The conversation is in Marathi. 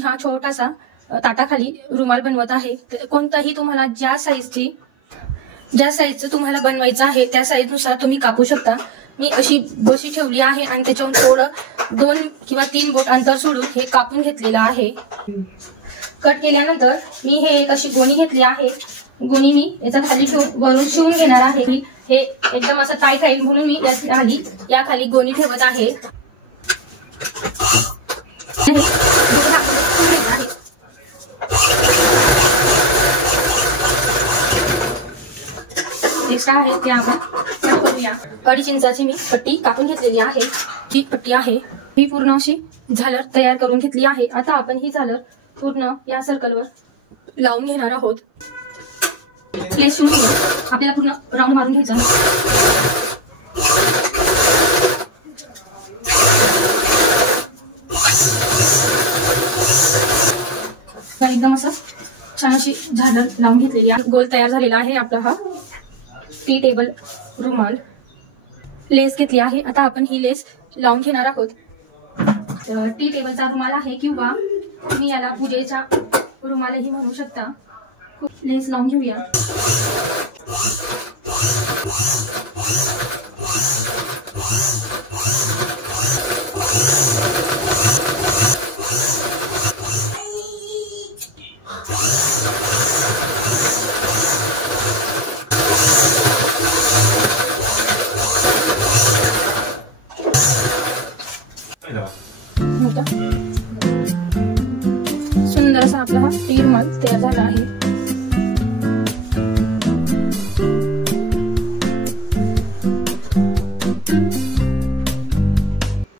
हा छोटासा ताटाखाली रुमाल बनवत आहे। कोणताही तुम्हाला ज्या साईजचं तुम्हाला बनवायचं आहे त्या साईजनुसार तुम्ही कापू शकता। मी अशी बशी ठेवली आहे आणि त्याच्यावरून थोडं 2 किंवा 3 बोट अंतर सोडून हे कापून घेतलेलं आहे। कट केल्यानंतर मी हे एक अशी गोणी घेतली आहे। गोणी मी याचा खाली वरून शिवून घेणार आहे। हे एकदम असं टाईट राहील म्हणून मी या खाली गोणी ठेवत आहे। एक्स्ट्रा आहे ते आपण कट करूया। 2.5 इंचाची मी पट्टी कापून घेतलेली आहे। जी पट्टी आहे ही पूर्ण अशी झालर तयार करून घेतली आहे। आता आपण ही झालर पूर्ण या सर्कलवर लावून घेणार आहोत। प्लेस शिवून आपल्याला पूर्ण राऊंड मारून घ्यायचा आहे। एकदम असं छान अशी झालर लावून घेतलेली आहे। गोल तयार झालेला आहे आपला हा टी टेबल रुमाल। लेस घेतली आहे। आता आपण ही लेस लावून घेणार आहोत। टी टेबलचा रुमाल आहे किंवा तुम्ही याला पूजेचा रुमालही म्हणू शकता। लेस लावून घेऊया। सुंदर असा आपला हा टी रुमाल तयार झाला आहे।